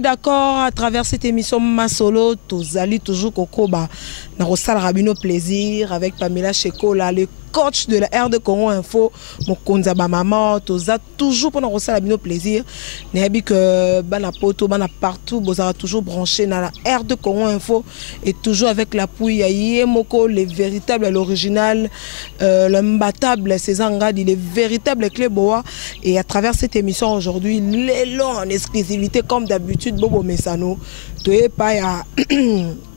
est d'accord à travers cette émission Masolo, Tozali toujours Kokoba, Narosal Rabino Plaisir avec Pamela Chekola, le coach de la R de Congo Info, Mokonza Maman, Toza toujours pour Narosal Rabino Plaisir. N'abi que Bana Poto, Bana partout, Bozara toujours branché dans la R de Congo Info et toujours avec l'appui Yaye Moko, les véritables, l'original, le mbatable, César Ngadi, les véritables clés Boa. Et à travers cette émission aujourd'hui, les longs en exclusivité comme d'habitude, Bobo Messano, tu es pas à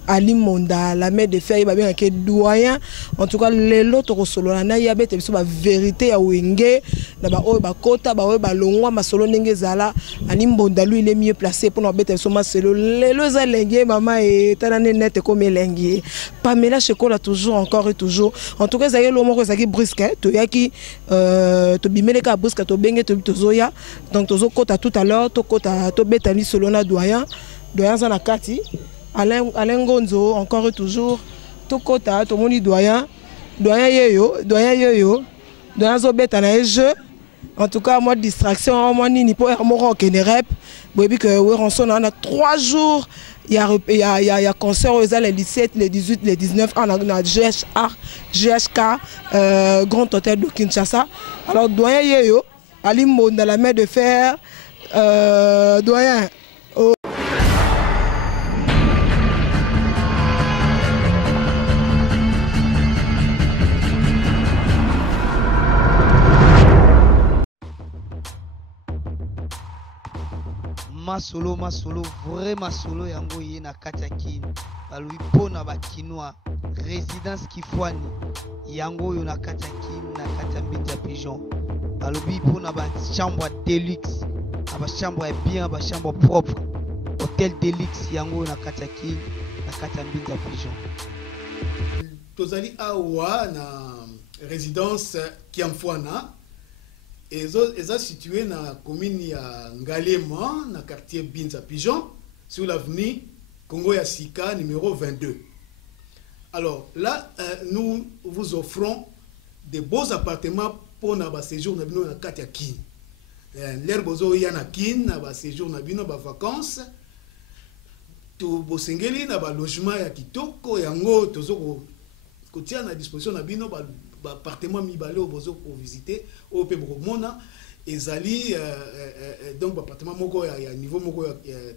Ali Monda, la mère de fer, il va bien que doyen. En tout cas, les autres solo, na y a bête la vérité à Wenge, na ba o ba kota, ba o ba longwa, ma solo nenge zala. Ali Monda lui il est mieux placé pour nous bête sur ma solo. Les loza lengue, maman et tanane net comme lengue. Pamela Chekola toujours encore et toujours. En tout cas, ça y est l'homme que ça qui brusque, tu y a qui to bimele ka brusque, to benge to zoya. Donc to zo kota tout à l'heure, to kota to bête ali solo na doyen, doyen zana kati. Alain Gonzo, encore et toujours, Tokota, tout le monde doyen yoyo, doyen zobeta na jeu. En tout cas, moi distraction, moi ni pour hermoro kenerep. Bobi que on a 3 jours, il y a concert aux les 17, les 18, les 19 on a GHK Grand Hôtel de Kinshasa. Alors doyen yoyo, Ali Monda la main de fer, doyen Masolo, vraiment solo yango ye na kati ya kini. Balui pona ba kinois, résidence Kifwani. Yango yo na kati ya kini, na kati ya mbiti ya pigeon. Balobi pona ba chambre deluxe, ba chambre bien, ba chambre propre. Hôtel deluxe yango na kati ya kini, na kati ya mbiti ya pigeon. Tozali awa na résidence Kiamfwana. Ils sont situés dans la commune de Ngalema, dans le quartier Binza Pigeon, sur l'avenue Congo Yassika, numéro 22. Alors là, nous vous offrons des beaux appartements pour notre séjour dans le quartier Kin. L'herbe y a na Kin, dans séjour dans les vacances. Tout bosengeli dans le logement ya kitoko yango tozo kotia à disposition na bino appartement mibale au bozo pour visiter au pe mona ezali donc appartement moko ya niveau moko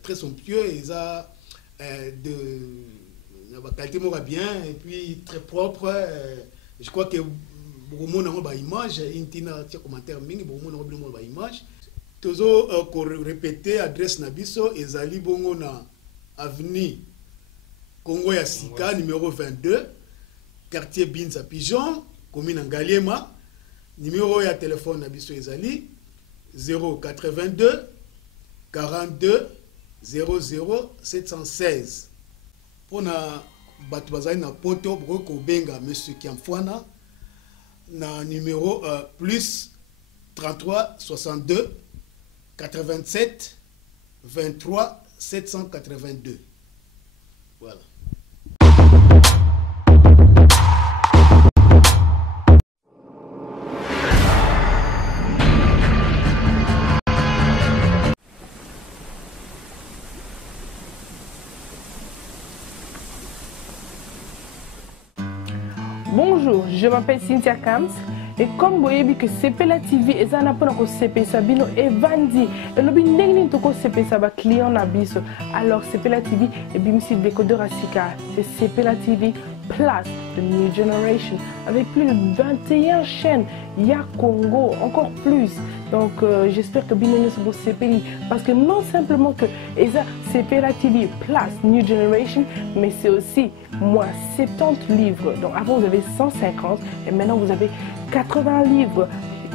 très somptueux eza de la qualité moko bien et puis très propre. Je crois que beaucoup mona ba image intina tia commentaire mingi beaucoup mona ba image tozo ko répéter adresse na biso ezali bongo na avenue Congo ya Sika numéro 22 quartier Binza Pigeon commune Ngaliema. Numéro ya téléphone na biso ezali 082 42 00 716. Pour na batu bazali na poto broko benga monsieur Kiamfwana na numéro plus 33 62 87 23 782. Voilà. Bonjour, je m'appelle Cynthia Kams et comme vous voyez que Sepela TV est un appel à CP Sabino et Vandi et le bin toko CP Saba client nabiso. Alors Sepela TV et bimsi décodeur Asika, c'est Sepela TV Plus de New Generation avec plus de 21 chaînes. Il y a Congo encore plus. Donc j'espère que Binono se bosse CPI parce que non simplement que Eza Sepela TV Plus New Generation, mais c'est aussi moins 70 livres. Donc avant vous avez 150 et maintenant vous avez 80 livres.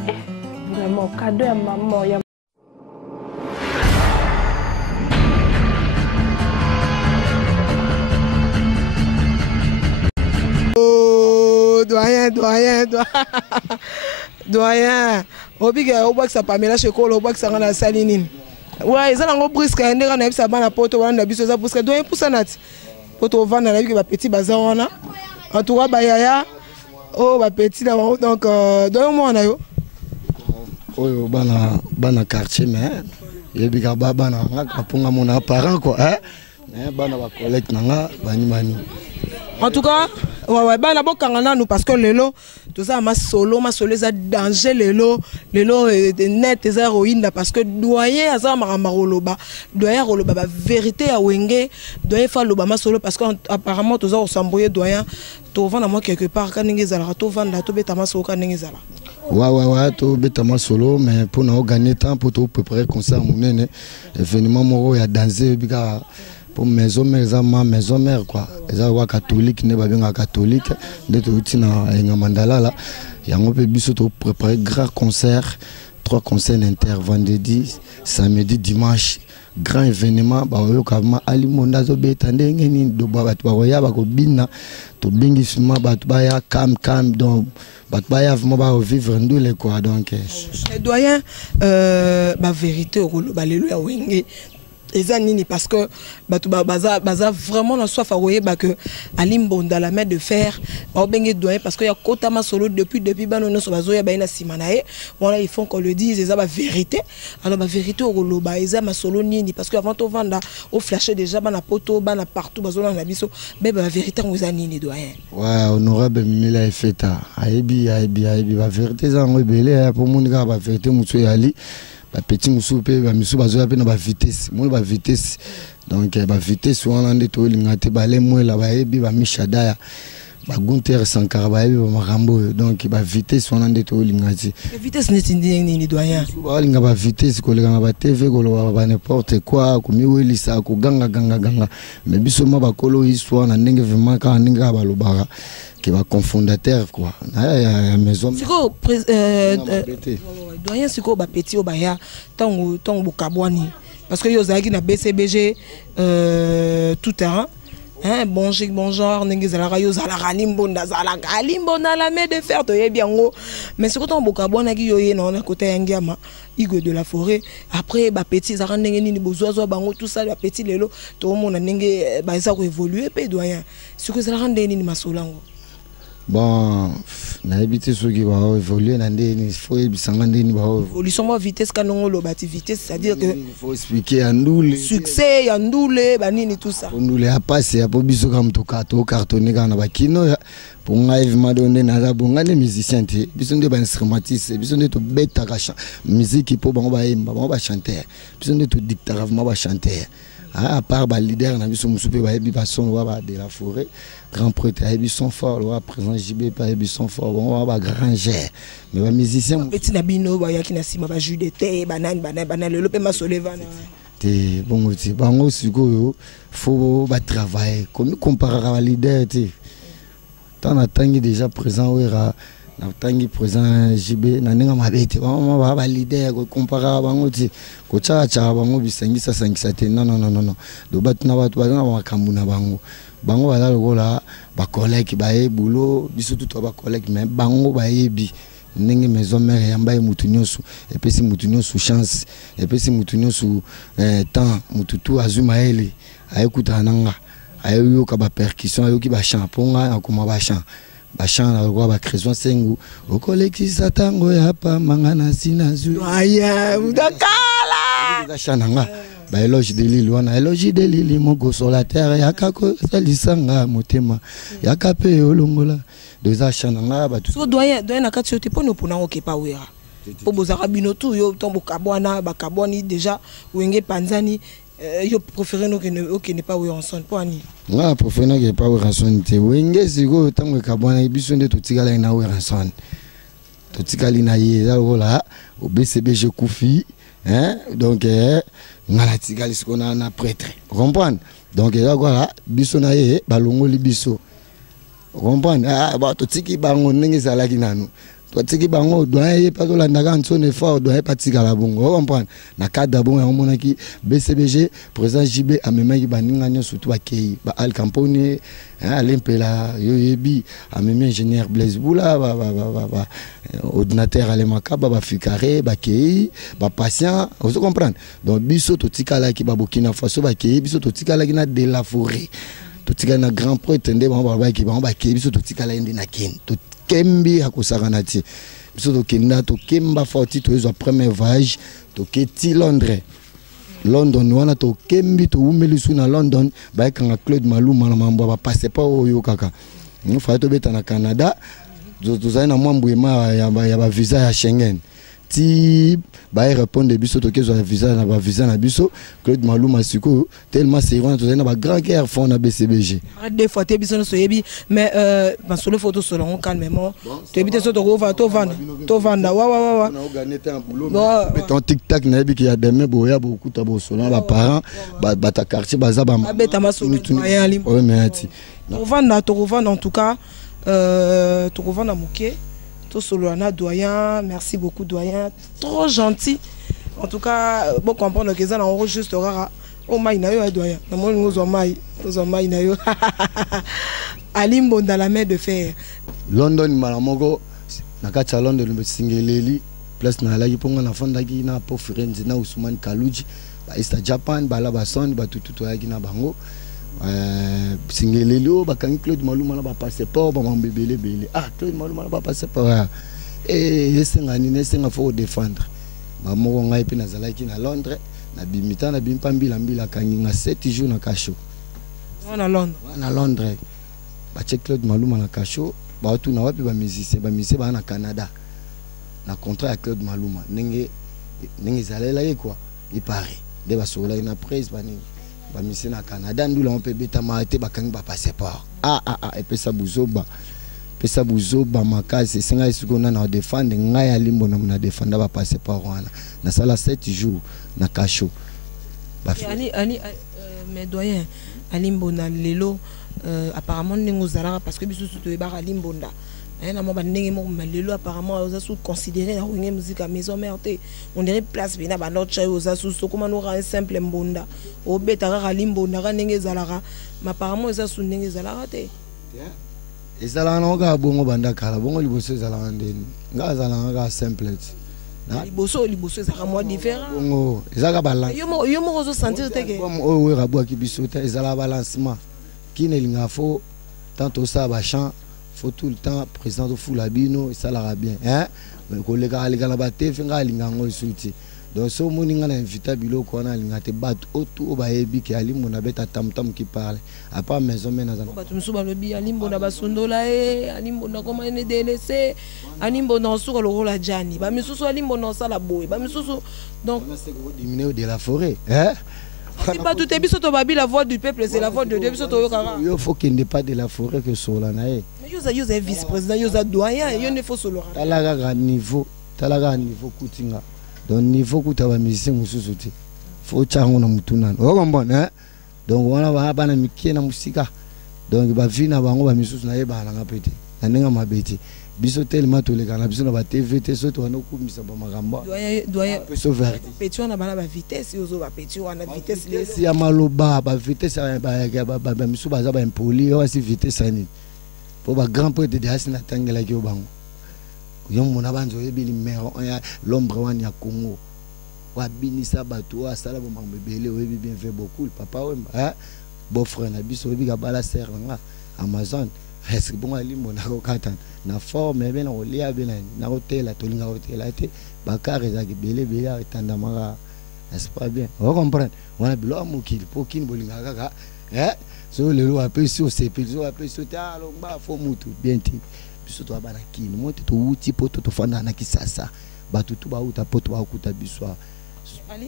Et vraiment cadeau à maman. Doyen. Obiga obak sa Pamela Chekola obak sa na salinine. Ouais, ils ont brusque ndeka na bisa bana poto wana biso za brusque doyen poussa nati. Poto vana na biso ba petit bazar wana. En tout cas ba yaya oh ba petit là donc doyen mo na yo. Oyo bana quartier mais et puis baba na kapunga mon parent quoi hein mais bana ba collecte nanga bani. En tout cas, ouais, bah na bokangana nous parce que lelo tout ça ma solo ça danger lelo net les héroïnes parce que doyen aza maramaroloba doyen roloba ba vérité à wenge doyen fa loba ma solo parce que apparemment tout ça ressemble doyen to vendre moi quelque part quand ngezala to vendre to beta ma solo quand ngezala. Ouais, to beta ma solo mais pour nous gagner temps pour tout préparer concert monene événement moro ya danser bika pour maison mère quoi eza wa catholique ne ba benga catholique de to tina nga mandala la yango pe biso to préparer grand concert 3 concerts inter vendredi samedi dimanche grand événement ba yo kama ali monda zo beta ndenge ni do ba tu ba ya ba ko bina to bingi sima ba tu ba ya calme donc ba tu ba ya vraiment ba vivre ndule quoi donc doyen ba vérité au ba lelo ya wenge nini parce que baza vraiment na soif à que alimbo dans la main de fer ba bengue doyen parce que ya kota ma solo depuis bano no so bazo ya baina simanae voilà ils font qu'on le dise eza ba vérité alors ba vérité au loba eza ma solo nini parce que avant to vanda au flasher déjà bana poto bana partout bazo na biso ba vérité on eza nini doyen ouais honorable Mimila Efeta aibi ba vérité za ngobele pour mon gars ba vérité muso yali ba petit musu pe ba misu bazo pe na ba vitesse mon ba vitesse donc ba vitesse wana ndeto lingate ba lemwe la ba ebi ba mishadaya ba Gunter Sankara ba ebi ba marambo donc ba vitesse wana ndeto lingate vitesse netindi ni doyen ba linga ba vitesse ko lenga ba TV ko lo ba n'importe quoi ko miwelisa ko ganga mais biso ma ba kolo histoire na ndenge vraiment ka ndinga ba lobara qui va confondateur quoi na maison siko doyen siko ba petit o baya tango bukabwani parce que yo zaki na BCBG tout terrain hein bonjour ngezala yo zala limbonda la main de fer to yebiango mais siko tango bukabwana ki yo ye na côté yangiama Igo de la forêt après ba petit za ndenge nini bozozo bango tout ça ba petit lelo to mona ndenge ba za ko évoluer pe doyen siko zala ndenge nini masolango. Bon, na habité ceux qui vont évoluer dans des faut bisanga ndeni ba évolution moi vitesse kanongo lo bati vitesse c'est-à-dire que il faut expliquer à nous le succès ya ndule banini tout ça nous les a passé à biso comme to cartonné kana ba kino pour ngaive madonné na bonga les musiciens te biso nde ba instrumentiste biso nde to beta ka musique pour bango ba yemba bango ba chanter biso nde to dictateur vraiment ba chanter à part ba leader na biso musupe ba yebi ba son wa ba de la forêt grand prêtre yebi son fort wa présent JB pa yebi son fort bon ba grand ger mais ba musicien petit na bino ba yaki na sima ba jus de thé banane le pe ma soleva na te bon ti bango siko faut ba travailler comme comparer à leader te tant na tangi déjà présent wera na tangi présent JB na ninga mabete ba leader ko comparer bango ti ko cha bango bisangisa te non do batuna batu bazana makambu na bango bala lokola ba collègue ba ye boulot biso tout ba collègue mais bango ba yebi ndenge maison mère yamba mutu nyonso et puis si mutu nyonso chance et puis si mutu nyonso temps mutu tout azuma ele ayekuta nanga ayo ka ba percussion ayo ki ba chant ponga akoma ba chant na roi ba création sengu o kolekisa tango ya pa mangana sinazu aya udakala ga chananga ba éloge de l'île wana éloge de l'île moko sur la terre yakako salisanga motema yakape olongola deux chananga ba tout so doyen na kati yote pona pona okepa wera po bozaka bino tout yo tombo kabwana ba kabwani déjà wenge panzani yo préféré no que ne pas wera ensemble poani nga préféré que pas wera ensemble te wenge siko tango kabwana biso nde totikala na wera ensemble totikali na ye za lokola au BCBG Koufi hein donc ngala tikali siko na prêtre comprendre donc là voilà biso na ye balongoli biso comprendre ba totiki bango ndenge zalaki nanu totiki bango doye pas olanda ka nsone fort doye patika la bongo comprendre na cadre bon on monaki BCBG président JB amemaki baninga nyonso tout bakei ba Al Campone alimpela yoyebi amemi ingénieur Blaise Boula ba ordinateur alemaka ba fikare bakei ba patient vous comprendre donc biso totika la ki ba Burkina Faso bakei biso totika la ki na de la forêt totika na grand prêtre ndé ba ki ba bakei biso totika la ndi na ken kembi akosakana ti biso tokenda tokemba forti toyezwa premier voyage toketi Londres London wana to kembi to umeli su na London ba kanga Claude Maluma na mambo ba passer pas oyo kaka nous fa to beta na Canada to na mwambu ya ba visa ya Schengen ti ba répondre biso to ke zo visa na biso Claude Maluma siko tellement c'est on to na ba grand cœur fond na BCBG des fois te biso no soyebi mais ba solo photo solo on calmement to ebite so to vanda wa on a gagné un boulot mais ton TikTok na bi ki ya demain boya beaucoup ta bo solo ba parents ba ta quartier baza ba beta masolo ya limbo oui merci to vanda en tout cas to vanda muke. Solana doyen, merci beaucoup doyen, trop gentil. En tout cas, bon comprendre que ça on juste rara. Oh my na yo doyen. Na mo ngozo mai na yo. Alimbo dans la mer de fer. London malamogo nakati London le singeleli place na la yiponga na fonda ki na po Firenze na Usman Kaluji ba East Japan ba la ba son ba tutu ya na bango. Singelelo bakangi Claude Maluma na ba passeport ba mambebele bele Claude Maluma na ba passeport yesengani nesenga faut défendre ba moko ngai pe nazalaki na Londres na bimita na bimpambila mbila kangi nga 7 jours na kasho na Londres ba check Claude Maluma na kasho ba tu na wapi ba musicien ba na Canada na contrat ya Claude Maluma nenge zalela ye quoi il paraît de ba sola ina presse ba nini ba mission na Canada ndula on peut beta maté bakangi ba passeport et puis ça buzoba makasi singa isuko na défendre ngai alimbo na défendre ba passeport wana na sala 7 jours na kasho ba ali mais doyen alimbo na lelo apparemment ningo zala parce que bisu to ba alimbo nda na mo ba ndenge mo lelo apparemment oza sous considérer na ngé musique à maison mère on dirait place bina ba notre chay oza sous comment no ra simple mbonda o betara alimbo na ka ndenge zala ma apparemment oza sous ndenge zala te ezala na nga bongo banda kala bongo liboso ezala ndeni nga zala nga simple liboso ezala moi différent bongo ezaka balance yo mo ozo sentir te ke o we rabwa ki biso te ezala balancement kine linga fo tant ça ba chant faut tout le temps président de Foulabino et ça la bien mais ko lega na ba te finga linga ngo suti donc so moni nga na invité biloko na linga te bat otu ba yebi ki alimbo na beta tam qui parle à part maison mais na zana ba tumsu ba lobi alimbo na basundola alimbo na koma ene DLC alimbo na suka lo la jani ba misusu alimbo na sala boy ba misusu donc on c'est ko diminuer de la forêt c'est pas tout ebiso to babi la voix du peuple c'est la voix de Dieu ebiso to yokara il faut qu'il n'est pas de la forêt que sola na e mais yoza vice-président yoza doyen yo ne faut solo talaga niveau kutinga donc niveau kutaba musicien mususu te faut chango na mutuna o kombona donc wana ba bana mikie na musika donc ba vina bango ba misusu na yeba na ngapete na nenga mabeti biso tellement to lekana biso na ba TVT so to wana kumisa ba magamba doyen so vert petit wana bana ba vitesse yozo ba petit wana vitesse les ya maloba ba vitesse ba misu baza ba impoli o si vitesse ani po ba grand prêtre de asina tangela ki obango yo mona banzo yebili mero ya l'ombre wani ya Congo wa binisa bato asala ba mambebele webi bien fait beaucoup papa wemba beau frère na biso webi ka bala ser nga Amazon est-ce que bon ali mona ko katan na forme be na olia be na hôtel to linga hôtel te bakare za ki bele atanda mara est pas bien on comprend wana bilo amukili pokini bolinga kaka so lelo ape so sepe so ape so ta longba fo mutu bien ti biso to abana kini moto to uti poto to fanda na kisasa batutu ba uta poto ba kuta biswa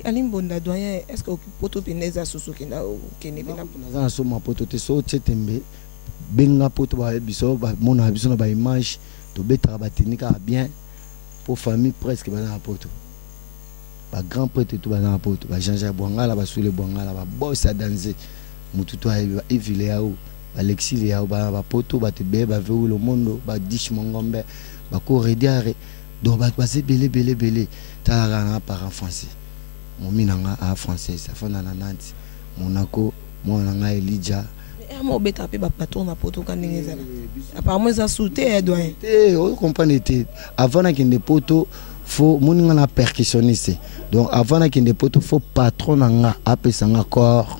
ali mbonda doyen est-ce que poto peneza susu kenda kene bina na so ma poto te so tsetembe benga poto ba biso ba mona biso na ba image to betra ba technique bien pour famille presque ba na poto ba grand prêtre tout ba na poto ba Jean-Jacques Bwangala ba Soule Bwangala ba boss à danser mututu ayi evile yao Alexis yao ba poto ba te be ba veut le monde ba dish mongombe ba ko rediare donc ba passer belé tala na par en français mon minanga a français ça fona na Nantes Monaco mon nga Elijah mo beta pe ba patron na poto ka ndengeza apparemment ça sauté doyen on comprend te avant na kende poto faut moninga na percussionniste donc avant na kende poto faut patron nga apesa nga corps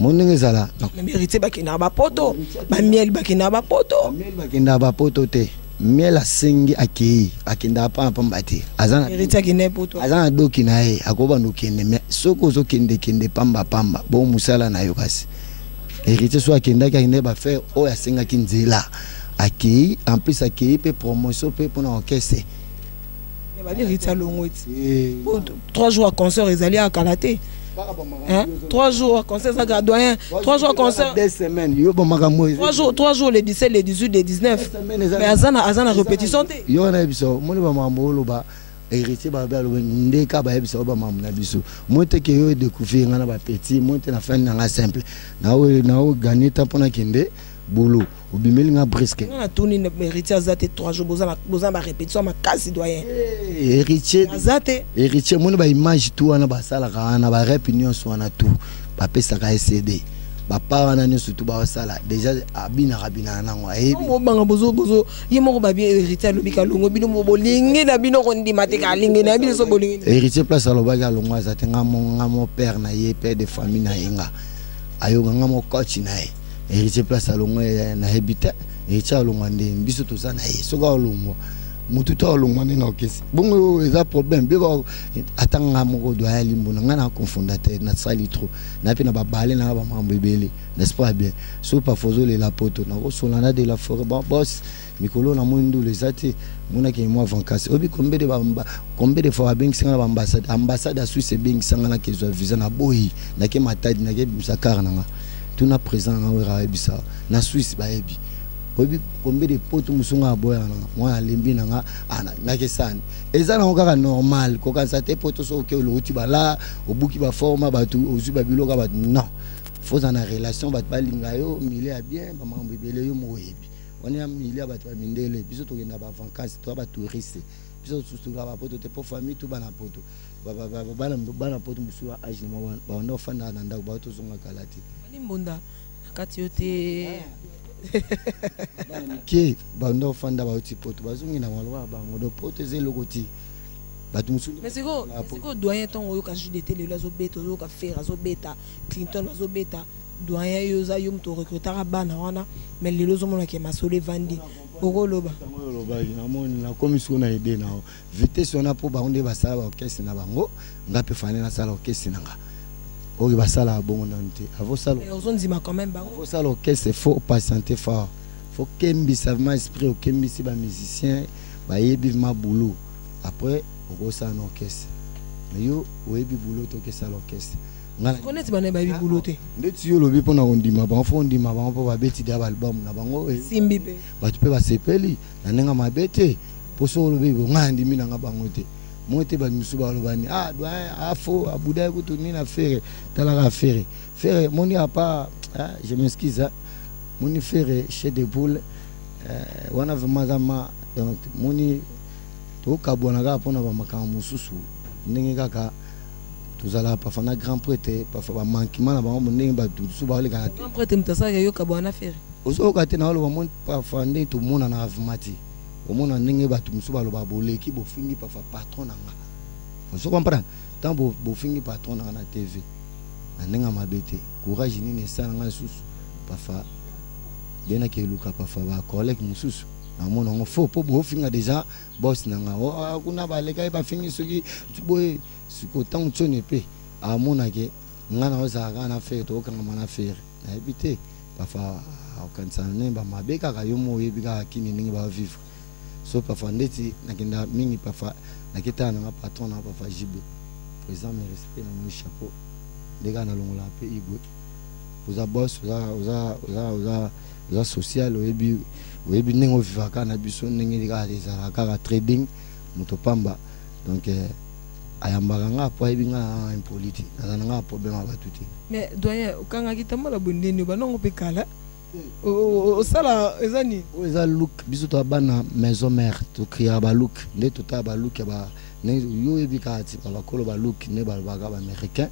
moninga la mais mérité ba kina ba poto ba miel ba kina ba poto te mais la sengi akei akenda pa pambati azana héritier qui n'est pour toi azana doki nae akoba no kende mais soko zo kende pamba bon musala na yo kasi héritier so akenda ki akende ba faire o ya senga ki nzela akei en plus akei pe promotion pe pour na orchestre il va dire héritier longweti 3 jours à concert ils allaient à Kalaté. Hein? 3 jours à concert, ça doyen. 3 jours à concert. 2 semaines. 3 jours, les 17, les 18, les 19. Mais Azana répétition. Yo na biso, moni ba mambo loba héritier ba ba loba ndeka ba biso ba mamna biso. Moi te ke yo découvrir ngana ba petit, moi te na fin nga simple. Na o gagner temps pona kende boulot. Obimeli nga brisque. On a tourné héritier Azate 3 jours, boza ma répétition ma casse doyen. Héritier Azate. Héritier moni ba image tout wana ba sala kana ba répunion so wana tout. Ba pesa ka CD. Ba pa wana ni surtout ba sala déjà abina nango ayebi. Mo banga bozo yemo ba bien héritier lobika longo bino mo bolingi na bino ko ndima te ka lingi na bino so bolingi. Héritier place alobaka longo Azate ngamo père na ye père de famille na yenga. Ayo ngamo coach na ye. Héritier place alongo na habita héritier alongo ndé biso to sana ye soka alongo mutu to alongo ndé na okesi bongo eza problème biko atanga moko do ya limbo nga na confondateur na sali trop na pe na ba balé na ba mambo ebele n'est-ce pas bien so pa fozo le la poto na ko solana de la forêt bon boss mikolo na mundu les ati mona ke moi vacances obi combien de fois beng singa ba ambassade à Suisse beng singa na ke zo visa na boyi na ke matadi na ke musakar na nga tout na présent na bisa na Suisse ba ebi obi combien de potes musunga boya na moi alembi na nga na ke sana eza na ngaka normal ko kansa te potes so ke lo uti bala obuki ba forma batu ozu ba biloka ba non faut en relation ba balinga yo mili a bien ba mambo bele yo mo ebi on est mili a ba mindele biso to kenda ba vacances to ba touriste biso surtout ba poto te pour famille tout ba na poto bana poto musuwa age na ba ndo fanda na ndako ba to zonga Kalati Mbonda kati yote ke bando fanda ba uti poto bazungi na walwa ba ngodo poto ze lokoti batu musuni mais siko doyen ton oyo ka JDT le lazo beta oyo ka faire azo beta Clinton azo beta doyen yo za yum to recruter bana wana mais le lozo mona ke masole vandi oko loba na moni na commission na aider na vitesse on a pour ba onde ba sala ba orchestre na bango ngape fane na sala orchestre nanga oyo basala bongo nante avo sala ozondima quand même bango avo sala orchestre faut patienter fort faut kembi savement esprit au kembi si ba musicien ba yebi ma boulot après on sala un orchestre mais yo oyebi boulot to ke sala orchestre ngala connaître bana ba yebi boulot te ndeti yo lobi pona ondima ba fo ondima ba po ba beti da album na bango simbi pe ba tu pe ba sepeli na nenga mabete poso lobi ngandi mina nga bango te moi te ba musuba lobani doyen afo abuda kutu ni na faire talaka faire moni a pas je m'excuse moni faire chez des poules wana vraiment donc moni to kabona ka pona ba makama mususu ndenge kaka tozala pa fana grand prêtre pa fa manquement na ba ndenge ba tusu ba le kana grand prêtre mtasa yo kabona faire ozo ka te na lo ba mon pa fa ndenge to mona na avmati omona ndenge batu musu baloba boleki bofingi pa patron nanga vous comprenez tant bofingi patron nanga na TV na ndenge mabete courage nini sana nga susu pa fa bena ke luka pa fa ba collègue mususu na mona ngo fo po bofinga déjà boss nanga kuna ba leka ba fingi soki boye siko tant tsone pe amona ke ngana oza na faire to kanga mana faire na ebite pa fa okansa ne ba mabeka ka yo mo yebika kini ningi ba vivre so parfois ndeti nakenda mingi parfois naketa na patron na parfois jibe président me respect na mon chapeau ndeka na longola pe igwe uza boss uza social oyebi ningo vivaka na biso ndenge ndika ezala kaka trading moto pamba donc ayambaka nga po ayebi nga impolite nazana nga problème abatu te mais doyen okanga kitambola bondeni banongo pe kala au sala ezani oza look biso to bana maison mère to créer ba look ne to ta ba look ba ne yo ebika ati ba kolo ba look ne ba ba américain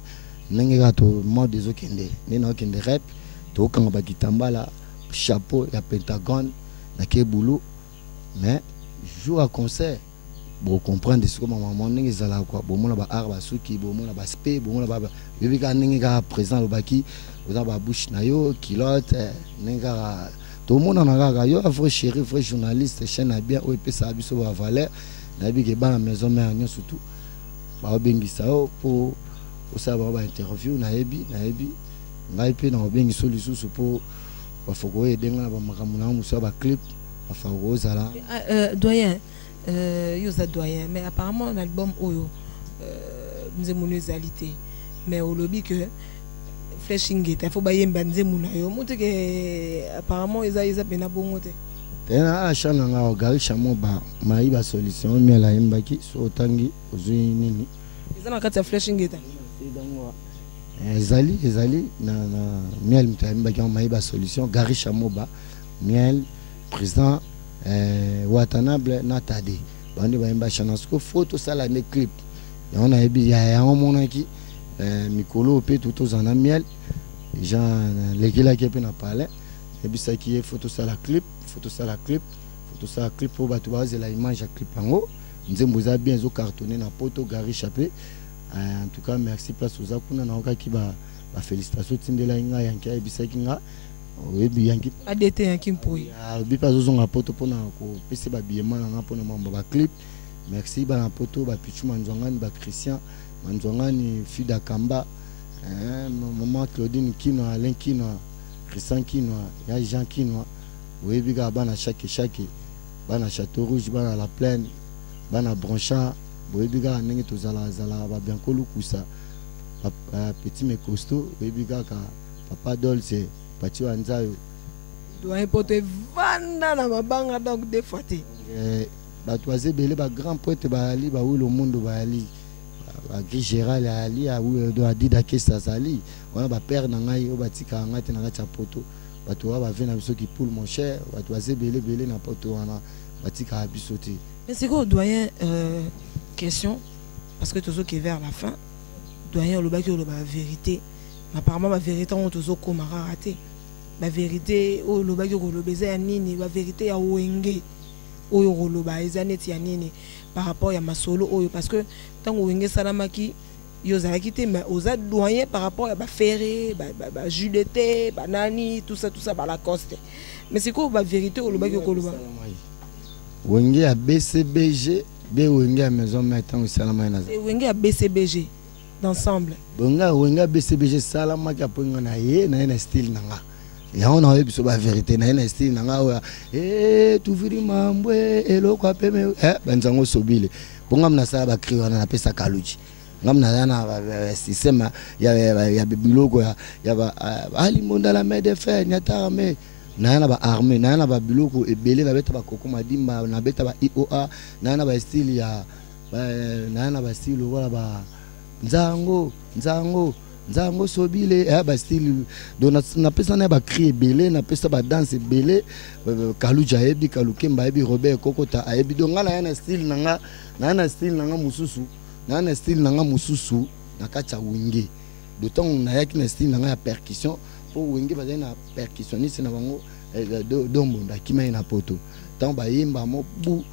nenge ga to mode des okende ne na okende rap to kanga ba kitambala chapeau ya pentagone na ke boulot mais jour à concert pour comprendre ce que maman nenge zala quoi bon mona ba art ba suki bon mona ba spe bon mona ba ebika nenge ga présent le baki oza ba bouche na yo kilote nenga tout le monde en a gagné. Yo vrai chéri, vrai journaliste, chaîne a bien, ou ça a biso ba valeur. Na bi ke ba na maison mais agnon surtout. Ba bengi ça pour ça ba interview na ebi. Ngai pe na bengi solution pour ba foko aider na ba makamu na musa ba clip ba foko zala. Doyen yo za doyen mais apparemment l'album oyo nous monu zalité mais au lobby que flashing it il faut ba yemba nzemu na yo mutu ke apparemment ils pena bongo te. Tena achana nga Gary Chamoba maiba solution mais la yembaki so tangi ozui nini ezana kati ya flashing it ezali na miel mtayembaki maiba solution Gary Chamoba miel président Watanabe Natade bandi bayemba chana sko photo sala ne clip ya on a ebi ya on monaki mikolo pe tout aux en miel gens les gars qui na parler et puis ça qui est photo ça la clip pour battre la image à clip en haut nous avons bien zo cartonné na poto Gary Chapé en tout cas merci place aux akuna na oka ki ba félicitations tindela inga yanki et puis ça qui nga oyebi yanki ADT yanki mpoi bi pas zo nga poto pona ko pese ba biema na pona mamba ba clip merci ba na poto ba pichu manzongani ba Christian manzongani Fida Kamba maman Claudine Kino Alain Kino Christian Kino ya Jean Kino oui biga bana chaque bana Château Rouge bana la plaine bana Bronchat oui biga ndenge tozala ba bien kolukusa petit mais costaud oui biga ka papa Dolce pati wanzayo doit porter vanda na mabanga donc des fois ba toise belé ba grand poète ba ali ba oui le monde ba ali ba Gérald ali a oui do adida ke sazali on ba père na ngai o batika ngati na kati poto bato ba vena biso ki pour mon cher bato aze belé na poto wana batika biso te. Mais c'est quoi doyen question parce que toujours qui vers la fin doyen le baki le ba vérité apparemment la vérité on toujours comme raté la vérité o le baki le baiser ya nini la vérité ya wenge oyo le ba ezaneti ya nini par rapport à masolo oyo parce que tant wenge salamaki yozala quitté mais aux doyen par rapport à ba ferré ba judeté ba nani tout ça ba la coste mais c'est quoi la vérité au lobaki ko loba wenge à BCBG be wenge à maison maintenant salama na c'est wenge à BCBG d'ensemble bonga wenge à BCBG salama ka ponga na ye na style nanga ya on a biso ba vérité na style nanga tu viri mambwe eloko apeme banzango sobile bonga mna sala ba cri wana na pesa kaluji ngamna na système ya biloko ya ba ali monda la main de fer nyata armée na ba armée na ba biloko ebele na beta ba koko madimba na beta ba IOA na ba style ya na ba style wala ba nzango sobile ba style donc na pesa na ba cri ebele na pesa ba danse ebele kaluja ebi kalukemba ebi Robert Kokota ebi donc na style nanga na style nanga mususu na style nanga mususu na kacha wenge d'autant on a na style nanga ya percussion pour wenge ba na percussionniste na bango dombo nda kima na poto tant ba yimba mo bu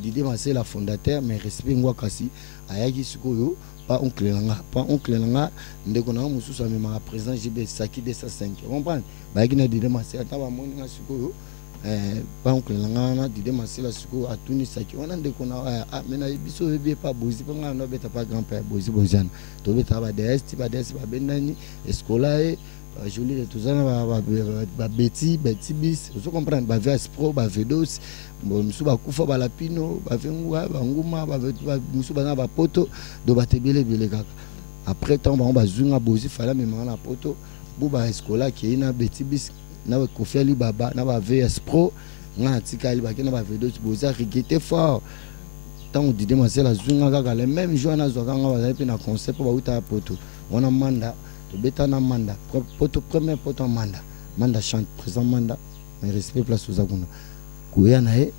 Didier Marcel fondateur mais respect ngwa kasi ayaki sikoyo pas oncle nanga ndeko na mususu amema président JB Saki 205 comprendre ba yaki na Didier Marcel ta ba moni na sikoyo pas oncle nanga Didier Marcel sikoyo atuni Saki wana ndeko na mena biso bebe pas bozi panga no beta pas grand père bozi bozana to beta ba DS ba bendani escolaire joli de tout ça ba beti bis vous comprenez ba VS Pro ba V2 musu ba kufa ba lapino ba vengwa ba nguma ba musu ba na ba poto do ba tebele kaka après temps ba zunga bozi fala même na poto bu ba escola qui na beti bis na ba Kofi Ali Baba na ba VS Pro na tikali ba na ba V2 bozi regretter fort tant Didier Marcel la zunga kaka les mêmes jours na zo kanga ba na concept ba uta poto wana manda to beta na manda poto premier poto manda chante présent manda mais respect place aux aguna kuya na e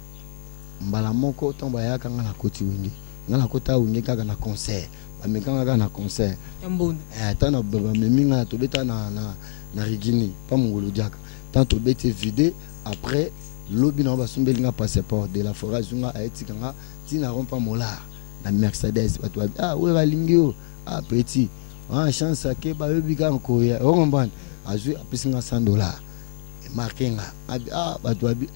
mbala moko tomba ya kanga na koti wenge ngala kota wenge kaka na concert ba mekanga kaka na concert mbunda tana baba meminga to beta na rigini pa mungolo diaka tant to bete vide après lobi na ba sumbelinga passeport de la forêt zunga aetikanga tina rompa molar na Mercedes bato we balingio petit chance ke ba yobika nkoya o ngombana azui apisinga $100 marqué nga ah bato abi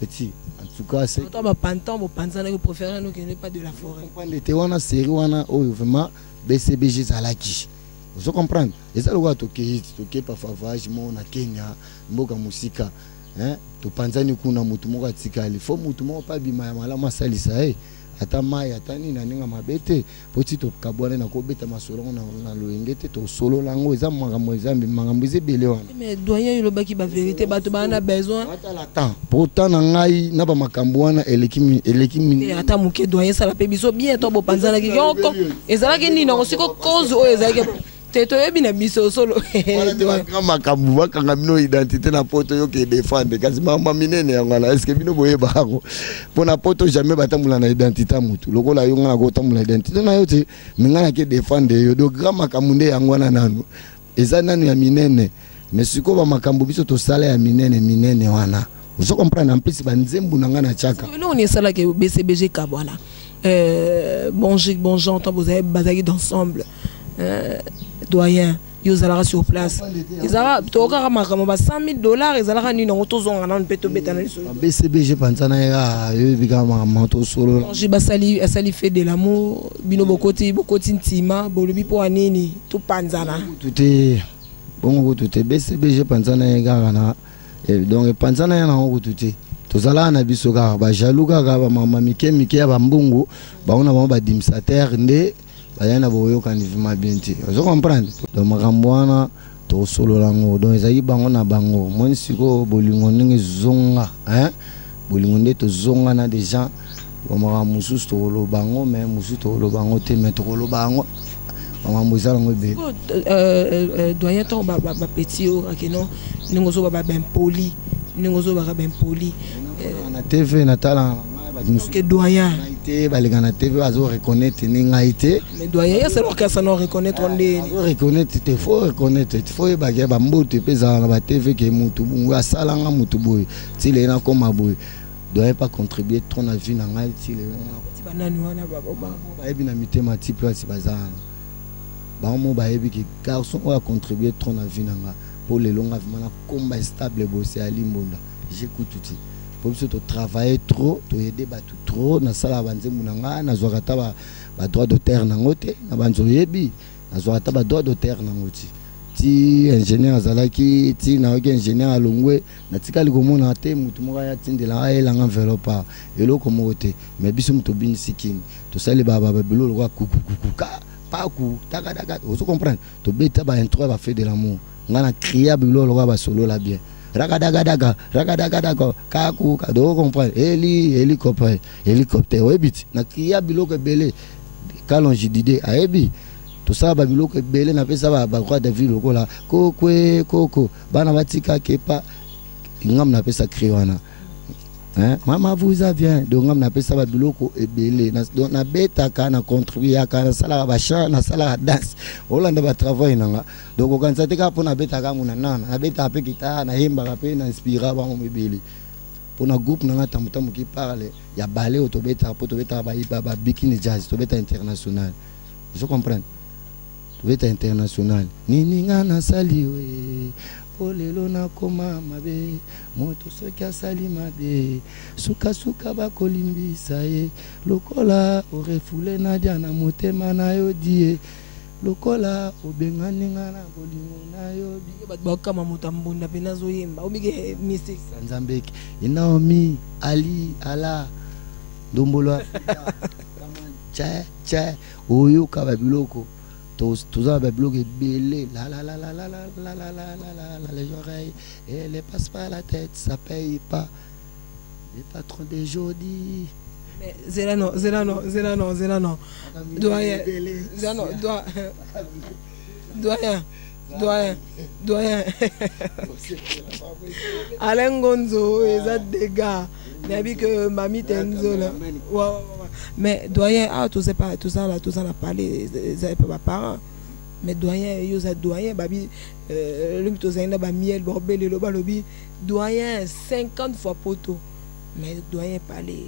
petit en tout cas c'est toi pantan bo panza na préférer nous qui n'est pas de la forêt comprendre te wana série wana vraiment BCBG zalaki vous comprendre et ça le quoi toke par favage mo na Kenya mboka musika to panzani kuna mutu moko atikali fo mutu moko pa bima ya malama salisa ata mai ata nini ninga mabete poti to kabwana na ko beta masolo na loengete to solo lango eza makambo eza makambo ezebele wana mais doyen yo baki ba vérité bato ba na besoin ata la temps pourtant na ngai na ba makambo wana eleki ata muke doyen sala pe biso bien to bo panzana ki yoko ezala ke nini na siko cause o ezala ke teto ebina biso solo wala makambo bakanga bino identité na poto yo ke défendre kasi mama minene yangala est-ce que bino boye bako pona poto jamais batambula na identité mutu lokola yo ngana ko tambula identité na yo te mingana ke défendre yo do grand makambo nde yangwana nanu eza nanu ya minene mais siko ba makambo biso to sala ya minene wana vous comprenez en plus ba nzembu na ngana chaka non on est sala ke BCBG kabwana bon j'entends vous avez basé d'ensemble doyen yozala sur place ezala toka makambo ba $100,000 ezala ni ngo tozonga na mpeto betana liso BCBG panzana ya yo bika mamanto solo j'ai basali asali fait de l'amour bino bokoti ntima bolobi po anini to panzana tuté bongo tuté BCBG panzana ya kana donc panzana ya ngo tuté tozala na biso ka ba jaluka ka ba mama mike ya ba mbungu baona ba dimsateur nde bayana boyo kanivima bienti ozo comprendre do makambo wana to solo lango donc ezali bango na bango moi siko bolingo ndenge zonga bolingo nde to zonga na des gens bomaka mususu to lo bango mais mususu to lo bango te mais to lo bango makambo ezala ngo be doyen to ba petit o akeno ningo zo ba ben poli ningo zo ba ben poli na TV na tala que doyen balinga na TV azo reconnaître ninga ité mais doyen c'est leur cas ça non reconnaître on les reconnaître te faut reconnaître il faut ba ba mbote pesa na ba TV ke mutu bungu asalanga mutu boy ti le na koma boy doit pas contribuer trop na vie na ngai ti le banani wana ba ebi na mitema ti place bazana ba mo ba ebi ke garçon a contribuer trop na vie na nga pour le longa vraiment na komba stable bosser à limbonda j'écoute tout pour se travailler trop to aider batu trop na sala banzembu na nga na zwakata ba droit d'auteur na ngote na banzo yebi na zwakata ba droit d'auteur na ngoti ti ingénieur azalaki ti na oke ingénieur alongwe na tikali komona te mutu moko ya tindela elanga enveloppe eloko moko te mais biso mutu bini sikini to sali ba bilolo kwa kukukuka paku taka vous comprenez to beta ba intro ba fait de l'amour ngana crier bilolo kwa ba solo la bien Ragadaga, kaku, kado comprendre. Hélicoptère, webit. Na kia biloko belé. Kalonji dide, aebi. Tout ça, ba biloko belé, na pesa ba croix de ville là. Koko. Bana batika kepa. Ngam na pesa kriwana. Maman vous a bien. Donc ngam na pesa ba biloko belé. Na beta kana contribuer kana sala ba chant, na sala danse. Olanda ba travail nanga. Donc quand ça te ka pona beta ka muna nana na beta pe kita na himba ka pe na inspira ba mobile pour na groupe nanga tamutamu ki parle ya balé auto beta ba bikini jazz to beta international je comprends to beta international nini ngana saliwe olelo na koma mabe moto soki asali mabe suka ba kolimbisa ye lokola orefule na dia na motema na yo die lokola obengani ngana bolingo na yo baka mamuta mbunda pena zoyemba obige mystique Nzambeki Naomi Ali ala ndombolo kama cha oyo ka babiloko toza babiloko belé la les oreilles et les passe pas la tête ça paye pas les patrons des jeudi. Mais Zelano. Doyen. Alain Gonzo, les dégâts. Mais que mamie Tenzo là. Mais doyen, tout ça la parler, ça pas parents. Mais doyen, yo ça doyen, babi, le mitozaina ba miel, borbel le balobi, doyen 50 fois poto. Mais doyen parler.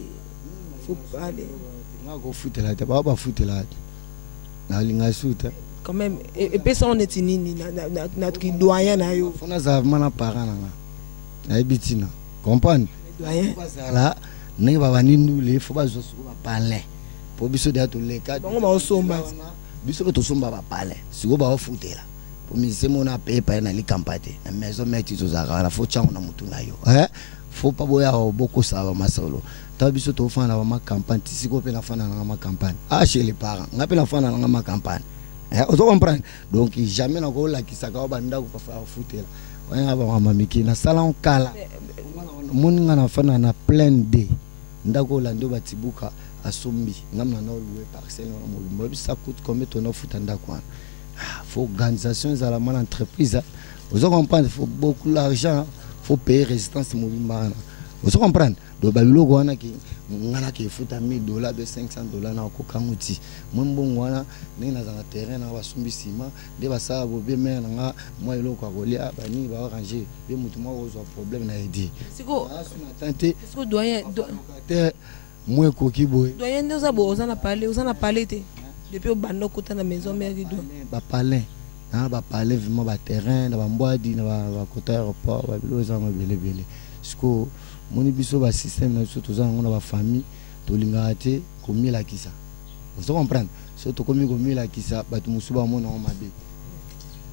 Quand même, et puis ça on est nini na doyen na yo. On a zavement parent Aïbitina. Comprendre? Doyen. Là, n'est pas nous les faut pas parler. Pour biso de tous les cas. Bon, on somba. Biso to somba ba parler. Si go ba fouter là. Pour musicien mon a payé par na li campagne. Na maison meti to zaka la faut chango na mutu na yo. Faut pas boya beaucoup ça va masolo. Ta biso to fa na ma campagne, si go pe na fa na ma campagne. Ah chez les parents, nga pe na fa na ma campagne. On comprend. Donc jamais na go la ki saka ba ndako pa fa fouter là. Ouais ba mama miki na salon kala. Mon nga na fa na plein de ndako la ndo batibuka asombi ngamna na louer parcelle na mobimbo ça coûte combien ton offre ndako. Faut organisation za la mal entreprise. Vous comprenez, il faut beaucoup d'argent, il faut payer résistance mobimba. Vous comprenez? Donc babilo wana ki ngana ki futa $1000 be $500 na ko kanguti. Mombo wana ni na za terrain na basumbi ciment, de basa bo be me nga moi eloko akolia bani ba arranger. Be mutu mo ozo problème na aider. Siko tenter. Siko doyen moi koki boy. Doyen ndoza bo ozana parler te. Depuis au bando kota na maison mère do. Ba parler. Na ba parler vraiment ba terrain na ba mbwadi na ba kota aéroport ba bilo za mabele. Siko moni biso ba système na biso toza ngona ba famille to lingaka te komi la kisa. Vous comprenez? So to komi la kisa batu musu ba mona mabe.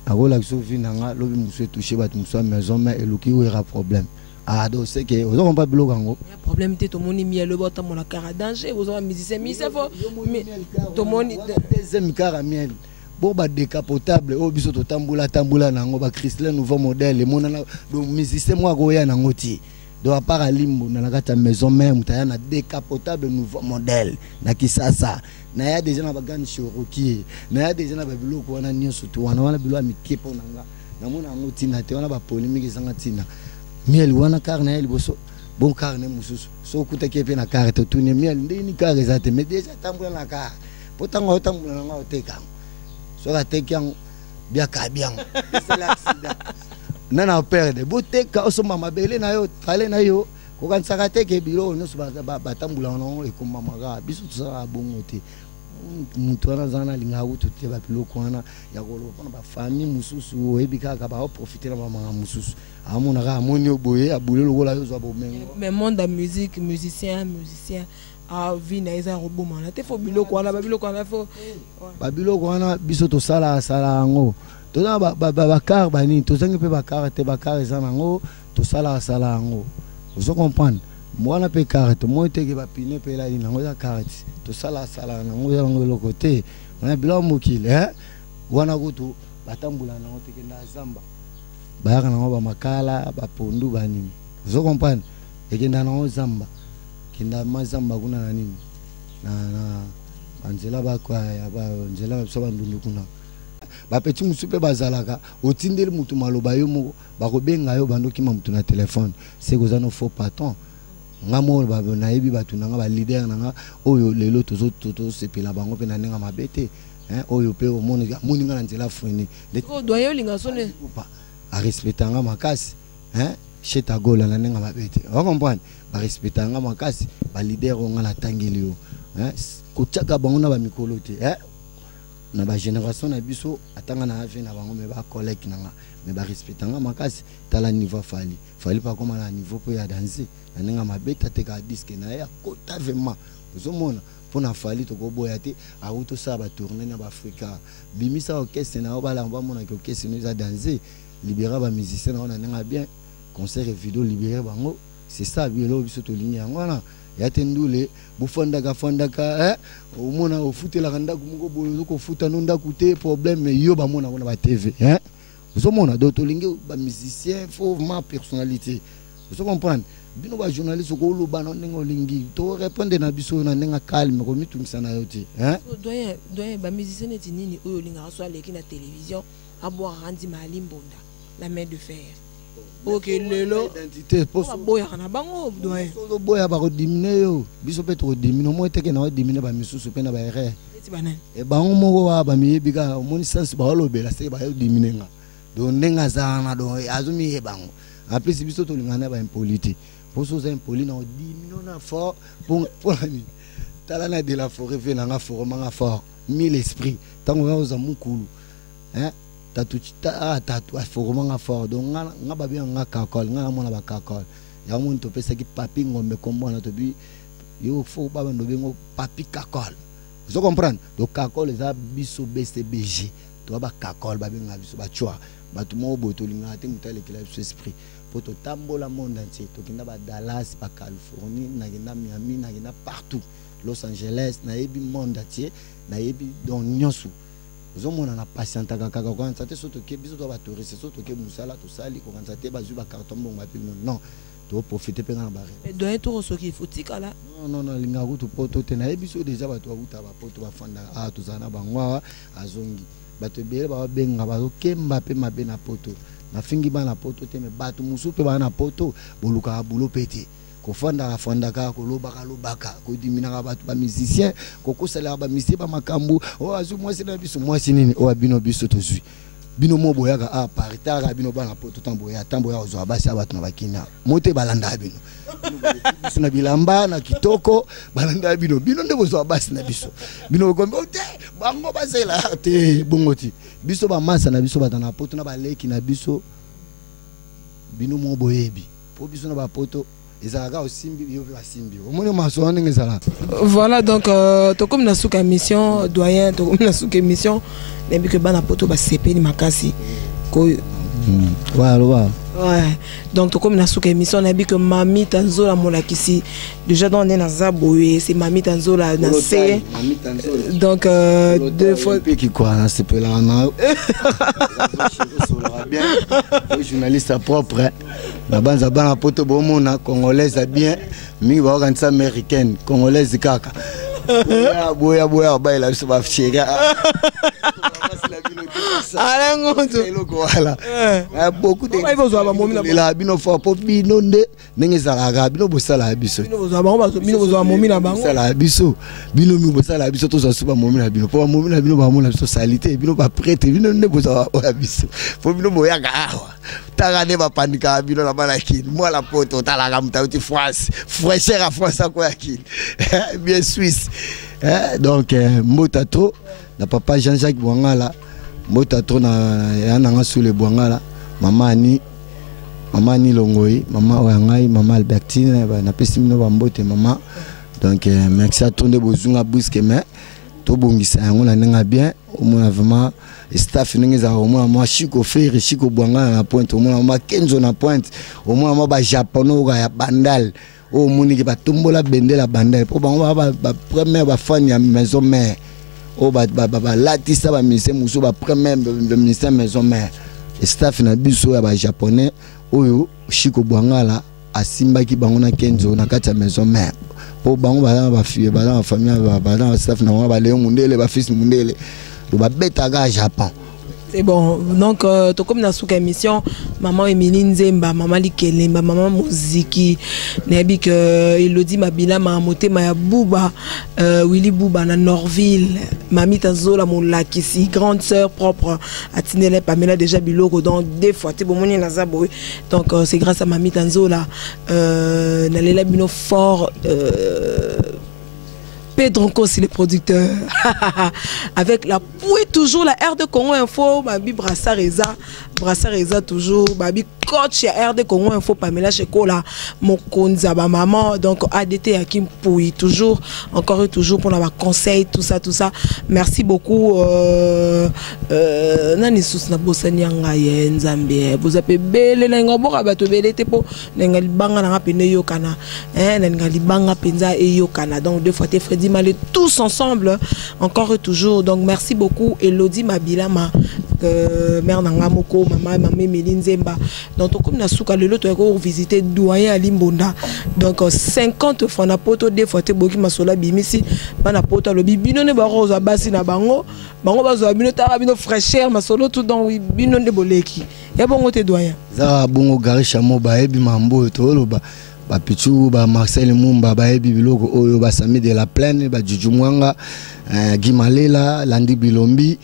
Akola kiso vinanga lobi musu touché batu musu maison mais eluki wera problème. Ah donc c'est que vous avez pas bilo gango. Il y a problème te to moni miel le bota mon car danger vous avez musicien mi c'est fort. To moni deuxième car miel. Bon ba décapotable o biso to tambula nango ba Chrysler nouveau modèle monana do musicien moi goya nango ti. Do à part limbo na kata maison même ta na décapotable nouveau modèle na kisasa na ya déjà na bagani Cherokee na ya déjà na babilo ko wana nyoso to wana bilo amikepo nanga na mona ngoti na te wana ba polémique sanga tina miel wana carne el boso bon carne mususu so kuta kepe na carte to ne miel ndini carte zate mais déjà tambula na carte potanga tambula na ngoteka so la tekiang bia ka bien c'est l'accident nana perde boteka osoma mabele na yo kale na yo ko kan sakate ke biro no so ba tambula na e ko mamaga biso tsara bongo te mutu wana zana linga utu te ba piloko wana ya kolo pona ba famille mususu ebika ka ba profiter na mama mususu amona ka amoni oboye abule lokola yo zo bomengo mais monde de musique musicien a vie na eza roboma na te fo biloko wana ba biloko wana fo ba biloko wana biso to sala ngo to na ba car bani to zangi pe ba car te ba car eza nango to sala ngo vous comprenez moi pe carte moi te ke ba pine pe la nango za carte to sala nango ya ngo le côté on a bilo mokile wana kutu batambula nango te ke na zamba ba nango ba makala ba pondu bani vous comprenez et ke nango zamba kinda mazamba kuna na nini na banzela ba kwa ya ba nzela so bandundu kuna ba petit musupe bazalaka otindeli mutu maloba yo moko bakobenga yo bandoki mutu na téléphone c'est que ça no faux patron ngamo ba na yebi batu nanga ba leader nanga oyo lelo tozo sepela bango pe na nenga mabete oyo pe o moni nga na nzela freni ko doyo linga sone a respectanga makasi cheta gola na nenga mabete on comprend ba respectanga makasi ba leader nga na tangeli yo ko chaka bango na ba mikolo te na ba génération na biso atanga na ave na bango me ba collègue nanga me ba respectanga makasi tala niveau fali pas comme na niveau pour ya danser na nenga mabeta te ka disque na ya kota vraiment ozomona pona fali to ko boya te a auto sa ba tourner na ba Afrika bimisa orchestre na ba lamba mona ke orchestre nous a danser libérer ba musicien na nenga bien concert et vidéo libérer bango c'est ça bielo biso to ligne ngwana ya tendule bufondaka omona ofutela kandaku moko boyo ko futa no ndaku te problème yo ba mona kona ba TV vous mona do to linge ba musicien faut ma personnalité vous comprenez bino ba journaliste ko lo ba no ngo lingi to répondre na biso na nenga calme ko mitungisa na yo te doyen ba musicien eti nini oyo linga so aleki na télévision abo randi malimbonda la main de fer. Ok, lelo identité pour boya na bango doyen so boya ba ko diminuer yo biso pe to diminuer mo teke na diminuer ba misusu pe na ba erreur e bango moko ba miyebika moni sense ba lobela se ba yo diminuer nga do ndenga zana do azumi e bango en plus biso to lingana ba impolite pour so za impoli na diminuer na fort pour ni tala na de la forêt ve na nga forum nga fort mille esprit tango za mukulu tatu vraiment fort donc nga ba bien nga kakol nga mona ba kakol ya mon to pesa ki papi ngombe kombo na to bi yo faut ba ndo bengo papi kakol vous comprenez donc kakol les a biso BCBG to ba kakol ba benga biso ba chwa ba tout mo boto linga te mutale kila esprit pour to tambola monde entier to kinda ba Dallas ba Californie na gina Miami na gina partout Los Angeles na yebi monde entier na yebi don nyosu ozomona na patiente kaka kwa nzate soto ke biso to ba touriste soto ke musala to sali ko nzate ba zuba carton bongo api non to profiter pe na bare mais doyen to soki fotika là non linga ko to poto te na yebi so déjà ba to uta ba poto ba fanda to zana bangwa azongi ba to bele ba benga ba to kemba pe mabe na poto na fingi ba na poto te me ba to musu pe ba na poto boluka bulo pete ko fanda ka ko lobaka ko dimina ka ba musicien ko ko sala ba musicien ba makambu o azu mwasi na biso mwasi nini o abino biso to zui bino mo boyaka a paritara bino ba na poto tambo ya ozo abasi abatu na bakina mote balanda bino biso na bilamba na kitoko balanda bino nde bozo abasi na biso bino ko te bango bazela te bongoti biso ba masa na biso batana poto na baleki na biso bino mo boyebi po biso na ba poto. Voilà donc comme na souka mission doyen to comme na souka mission n'importe que bana poto ba CP ni makasi ko ouais donc comme na souka mission na bi que mami tanzola molakisi déjà dans na zaboye c'est mami tanzola na C donc deux fois qui quoi c'est pas là na bien journaliste propre na banza bana poto bomona congolaise bien mi ba organiser américaine congolaise kaka boya ba la so ba chéri ala ngoto voilà beaucoup de la bino fo po bino nde ndenge zalaka bino bosala biso bino bozwa momi na bango sala biso bino mi bosala biso to suba momi na bino po momi na bino ba mona biso salité bino ba prêtre bino nde bozwa biso po bino boyaka awa taka ne ba panika bino la balaki moi la poto talaka mutauti France fraîcheur à France quoi yakini bien Suisse donc motato na papa Jean-Jacques Bwangala motato na yananga sous le Bwangala mama ni Longoi mama oyangai mama Albertine na pesimino bambote mama donc merci à tout de bozunga busque mais to bongisa yango na nenga bien au moins vraiment staff ningiza au moins moi Chico Ferry Chico Bwangala na pointe au moins moi Kenzo na pointe au moins moi ba japonais ya bandal au muniki ba tumbola bendela bandal pour ba première ba fan ya maison mère au ba latisa ba mise muso ba première ministère maison mère staff na biso ya ba japonais oyo Chico Bwangala asimbaki bango na Kenzo na kati ya maison mère po bango ba fille ba famille ba staff na ba Léon Mundele ba fils Mundele ba beta ga Japon. C'est bon, donc comme dans cette émission, maman Emilie Nzemba, maman Likelemba, maman Muziki, Nebi que Elodie Mabila, maman Moté Maya Bouba, Willy Bouba na Norville, Mami Tanzola Moulakisi, grande sœur propre, Atinele Pamela déjà Biloko, donc des fois, c'est bon, donc c'est grâce à Mami Tanzola, Nalela Bino fort. Pedro aussi le producteur avec la pouée toujours la RD Congo Info babi Brassareza toujours babi coach ya RD Congo Info Pamela Chekola Mokonza ba maman donc ADT Hakim Pouy toujours encore et toujours pour la conseil tout ça merci beaucoup nani sus na bosani yanga ye Nzambe vous appelez bele na ngobora bato bele tepo na libanga na pene yokana na libanga penza e yokana donc deux fois te Freddy Malé tous ensemble encore et toujours donc merci beaucoup Elodie Mabila mère Nangamoko maman Emilie Nzemba donc comme na souka lelo to ko visiter doyen Ali Mbonda donc 50 francs na poto des fois te boki masola bimisi bana poto lo bibino ne ba roza basi na bango bazo bino ta bino fraîcheur masolo tout donc bino de boleki ya bongo te doyen za bongo garisha mo ba ebi mambo to loba ba Pichu ba Marcel Mumba ba ebi biloko oyo ba Sami de la Plaine ba Juju Mwanga Gimalela Landi Bilombi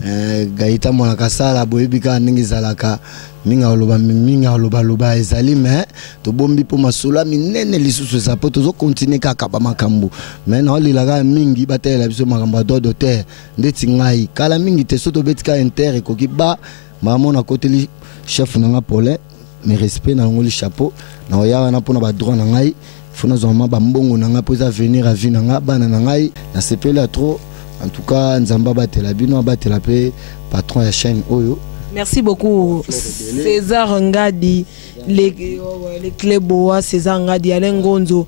Gaïta Monakasala boyebi ka ndenge zalaka minga oloba ezali mais to bombi po masula minene lisusu sa po tozo continuer kaka ba makambo mais na olilaka mingi batela biso makambo do terre ndeti ngai kala mingi te soto betika inter ekoki ba mamona koteli chef nanga Paulin mes respect na ngoli chapeau na oya na pona ba droit na ngai fona zoma ba mbongo na nga poza venir à vie na nga bana na ngai na sepela trop en tout cas nzamba batela bino batela pe patron ya chaîne oyo. Merci beaucoup César Ngadi, les Cléboa, César Ngadi, Alain Gonzo,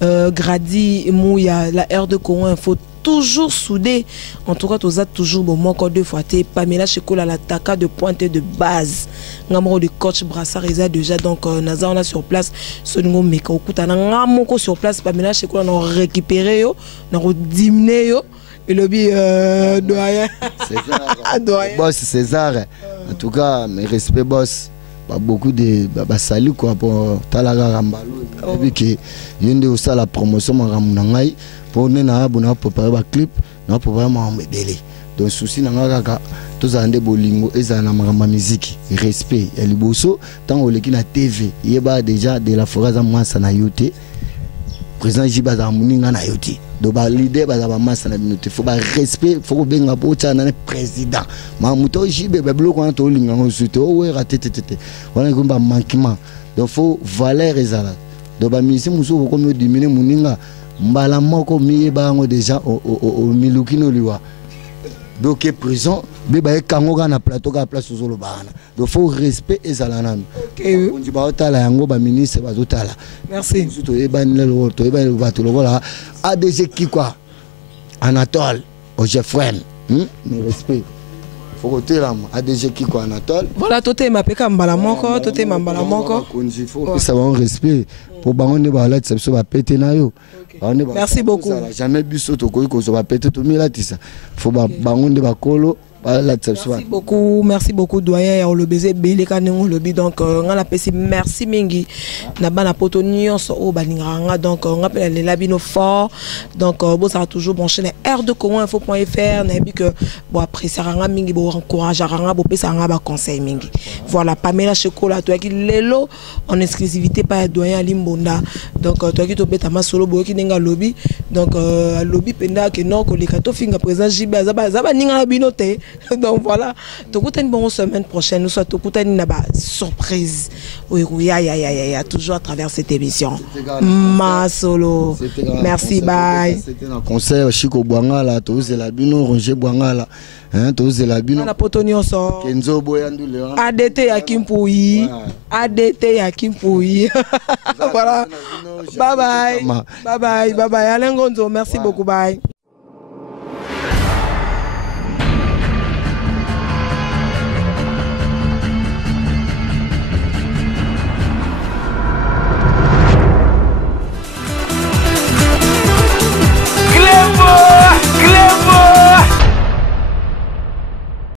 Grady Mouya, la R de Congo Info, toujours soudé. En tout cas, tu as toujours bon encore deux fois. Pamela Chekola, l'attaquant de pointe de base. Ngamro de coach Brassard est déjà donc Nazar on a sur place. Soningo Meka Okuta, Ngamoko sur place. Pamela Chekola, on a récupéré yo, on a diminué yo. Et le doyen. César. Boss César. En tout cas, mes respects boss. Beaucoup de salut quoi pour Talaga Rambalo. Et puis que yende aussi la promotion Maramnangai pour nena bona préparer ba clip, na préparer ma medele. Donc souci nanga kaka tous ande bolingo ezana maramba musique, respect. Et liboso tant oleki na TV, yeba déjà de la forêt za mwasa na yote. Président Jiba za muninga na yote. Donc ba leader ba za massa na minute faut ba respect faut benga bocha na président ma muto Jibe ba bloko na to linga ngosuite o we ratetete wana ko ba manquement donc faut valeur ezala donc ba misi muso ko mi diminuer muninga mbala moko mi ba ngo déjà au milukino liwa donc prison be ba kango na plateau ka place solo bana donc faut respect ezala nanu on dit ba otala yango ba ministre ba otala. Merci. To ebani lelo to ebani bato lokola ADG qui quoi Anatole au Jeffrey mais respect faut que là ADG qui quoi Anatole voilà toté ma peka mbala moko toté mbala moko faut ça va respect pour bango ba la tsebiso ba pété na yo. Merci beaucoup. Jamais biso to ko ko so ba pété to milatisa faut ba bango de ba kolo. Merci beaucoup doyen on le baiser belé kaningo lobi donc on a appelé merci mingi na bana poto nyonso o baninganga donc on appelle les labino fort donc bon ça toujours branché na r2congo.info.fr na bi que bon après ça ranga mingi bo encourage ranga bo pesa ranga ba conseil mingi voilà Pamela Chekola toi qui lelo en exclusivité pas doyen Limbonda donc toi qui to beta ma solo bo ki ninga lobby donc lobby penda que non ko les kato finga présent jiba zaba ninga bino te. Donc voilà, tout une bonne semaine prochaine, nous sommes tout une surprise. Oui, toujours à travers cette émission. Ma solo. Merci, bye. C'était un concert Chico Bwangala, tous la bino, Roger Bwangala, hein, tous la bino. La potonio sort. Kenzo Boyandoule. ADT Yakimpouyi. ADT Yakimpouyi. Voilà. Bye bye. Bye bye. Bye bye. Alain Gonzo, merci beaucoup. Bye.